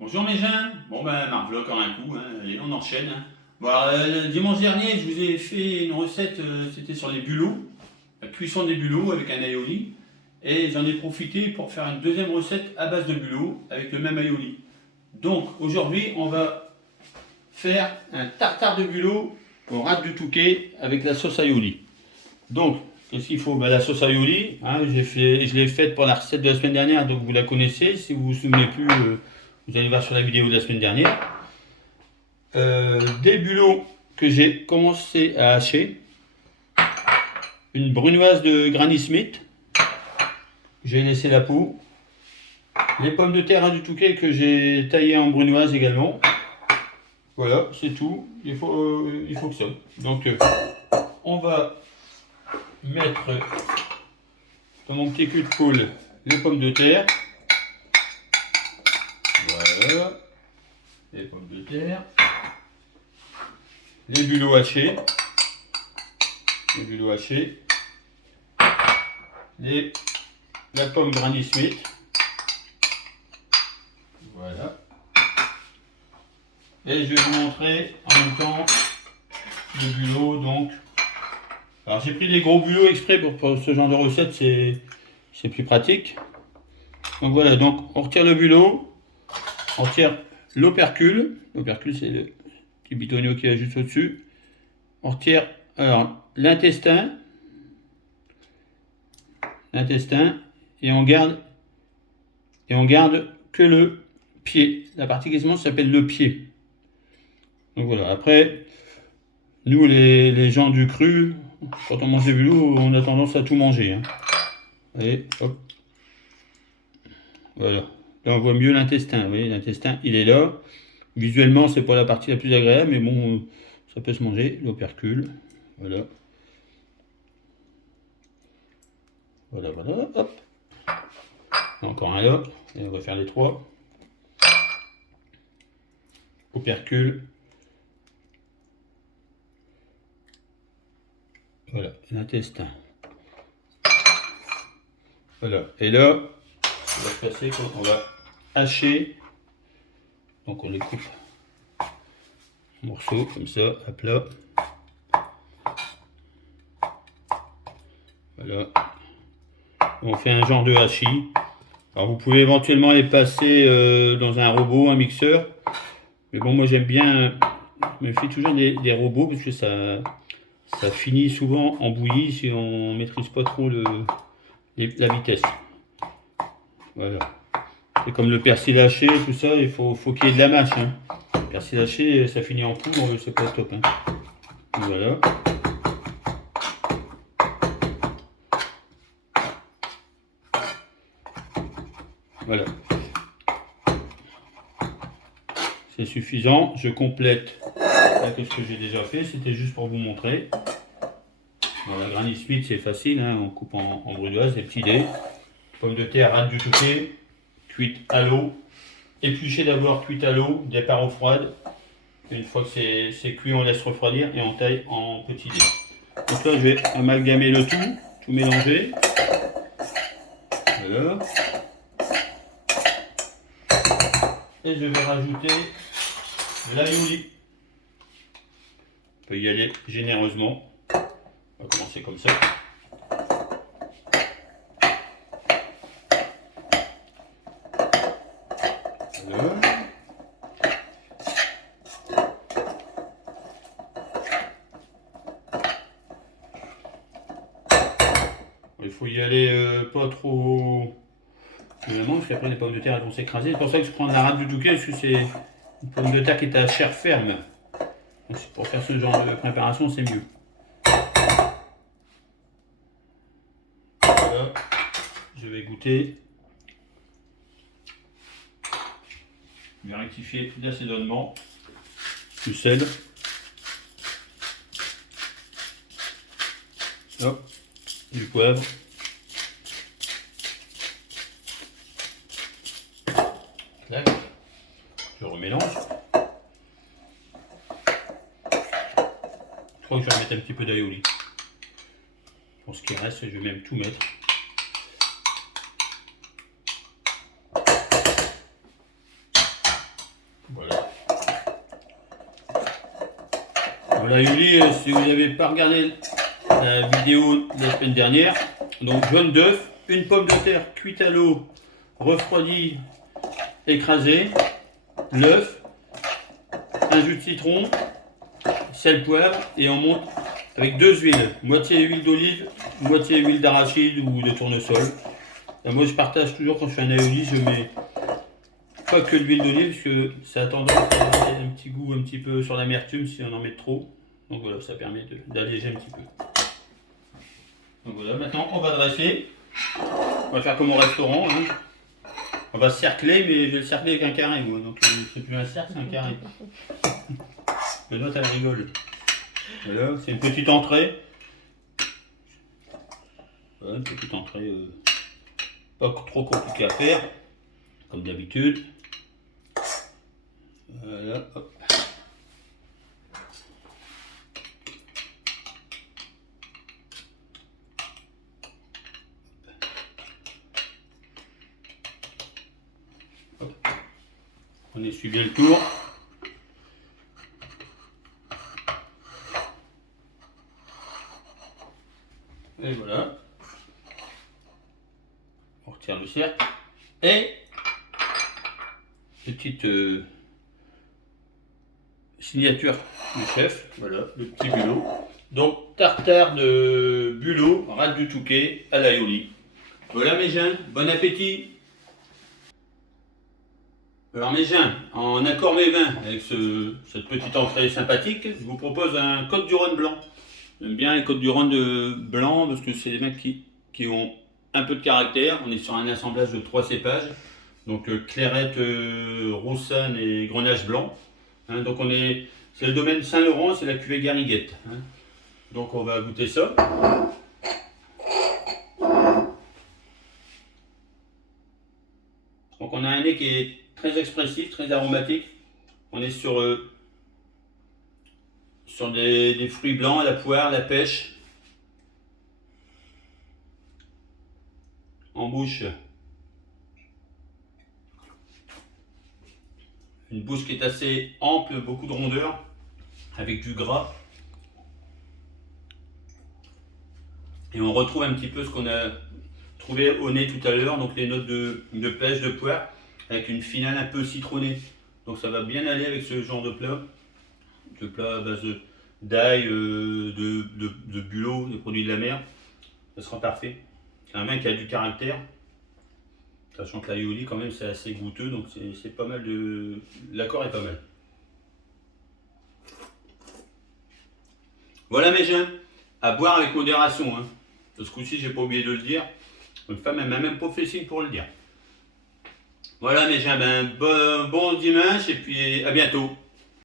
Bonjour mes gens, bon ben Marc-Vlog encore un coup, et on enchaîne. Bon, alors, le dimanche dernier je vous ai fait une recette, c'était sur les bulots, la cuisson des bulots avec un aioli. Et j'en ai profité pour faire une deuxième recette à base de bulots avec le même aioli. Donc aujourd'hui on va faire un tartare de bulots au ras du Touquet avec la sauce aioli. Donc qu'est-ce qu'il faut? Ben, la sauce aioli, je l'ai faite pour la recette de la semaine dernière, donc vous la connaissez. Si vous vous souvenez plus, vous allez voir sur la vidéo de la semaine dernière. Des bulots que j'ai commencé à hacher, une brunoise de Granny Smith, j'ai laissé la peau, les pommes de terre du Touquet que j'ai taillées en brunoise également. Voilà, c'est tout. Il faut que ça. Donc, on va mettre dans mon petit cul de poule les pommes de terre. Voilà, les pommes de terre, les bulots hachés, la pomme Granny Smith. Voilà. Et je vais vous montrer en même temps le bulot. Donc, alors j'ai pris des gros bulots exprès pour ce genre de recette, c'est plus pratique. Donc voilà, donc on retire le bulot, on retire l'opercule. L'opercule, c'est le petit bitonio qui est juste au-dessus. On retire alors l'intestin, et on garde que le pied. La partie quasiment s'appelle le pied. Donc voilà, après, nous les gens du cru, quand on mange des bulots, on a tendance à tout manger. Allez, hop. Voilà. Là, on voit mieux l'intestin. Vous voyez, l'intestin, il est là. Visuellement, c'est pas la partie la plus agréable, mais bon, ça peut se manger. L'opercule. Voilà. Voilà, hop. Encore un là. Et on va faire les trois. Opercule. Voilà, l'intestin. Voilà. Et là, on va se passer, on va hacher. Donc on les coupe en morceaux comme ça, à plat. Voilà. On fait un genre de hachis. Alors vous pouvez éventuellement les passer dans un robot, un mixeur. Mais bon, moi j'aime bien, je me fie toujours des robots parce que ça finit souvent en bouillie si on ne maîtrise pas trop la vitesse. Voilà. C'est comme le persil haché, tout ça, il faut qu'il y ait de la mâche. Le persil haché, ça finit en poudre, c'est pas top. Voilà. Voilà. C'est suffisant. Je complète avec ce que j'ai déjà fait. C'était juste pour vous montrer. Bon, la Granny Smith, c'est facile. On coupe en brunoise, des petits dés. Pommes de terre, rate du Touquet, cuite à l'eau. Épluchée d'abord, cuite à l'eau, départ eau froide. Une fois que c'est cuit, on laisse refroidir et on taille en petits dés. Donc là, je vais amalgamer le tout mélanger. Voilà. Et je vais rajouter de l'aioli. On peut y aller généreusement. On va commencer comme ça. Voilà. Il faut y aller pas trop évidemment, parce qu'après les pommes de terre elles vont s'écraser. C'est pour ça que je prends la rate du Touquet, parce que c'est une pomme de terre qui est à chair ferme. Donc pour faire ce genre de préparation, c'est mieux. Voilà, je vais goûter. Je vais rectifier l'assaisonnement. Du sel. Hop, du poivre. Clac. Je remélange. Je crois que je vais mettre un petit peu d'aioli. Pour ce qui reste, je vais même tout mettre. l'aioli, si vous n'avez pas regardé la vidéo de la semaine dernière, donc jaune d'œuf, une pomme de terre cuite à l'eau, refroidie, écrasée, l'œuf, un jus de citron, sel, poivre, et on monte avec deux huiles, moitié huile d'olive, moitié huile d'arachide ou de tournesol. Et moi je partage toujours quand je fais un aioli, je mets pas que de l'huile d'olive parce que ça a tendance à avoir un petit goût un petit peu sur l'amertume si on en met trop. Donc voilà, ça permet d'alléger un petit peu. Donc voilà, maintenant on va dresser. On va faire comme au restaurant. Hein. On va cercler, mais je vais le cercler avec un carré moi. Donc c'est plus un cercle, c'est un carré. Benoît, elle rigole. Voilà, c'est une petite entrée. Voilà, une petite entrée pas trop compliquée à faire, comme d'habitude. Voilà, hop. Hop. On essuie bien le tour. Et voilà. On retire le cercle. Et petite signature du chef, voilà, le petit bulot. Donc tartare de bulot, rate du Touquet à l'aioli. Voilà mes jeunes, bon appétit. Alors mes jeunes, en accord mes vins avec cette petite entrée sympathique, je vous propose un Côtes-du-Rhône blanc. J'aime bien les Côtes-du-Rhône blanc parce que c'est des mecs qui ont un peu de caractère. On est sur un assemblage de 3 cépages. Donc Clairette, Roussanne et Grenache blanc. Hein, donc c'est le domaine Saint-Laurent, c'est la cuvée Garriguette. Hein. Donc on va goûter ça. Donc on a un nez qui est très expressif, très aromatique. On est sur des fruits blancs, la poire, la pêche. En bouche. Une bouche qui est assez ample, beaucoup de rondeur, avec du gras. Et on retrouve un petit peu ce qu'on a trouvé au nez tout à l'heure, donc les notes de pêche, de poire, avec une finale un peu citronnée. Donc ça va bien aller avec ce genre de plat à base d'ail, de bulot, de produits de la mer. Ça sera parfait. C'est un vin qui a du caractère. Sachant que l'aioli quand même c'est assez goûteux, donc c'est pas mal de. L'accord est pas mal. Voilà mes jeunes, à boire avec modération. Hein. Ce coup-ci, j'ai pas oublié de le dire. Une femme elle m'a même pas fait signe pour le dire. Voilà mes jeunes, bon dimanche et puis à bientôt.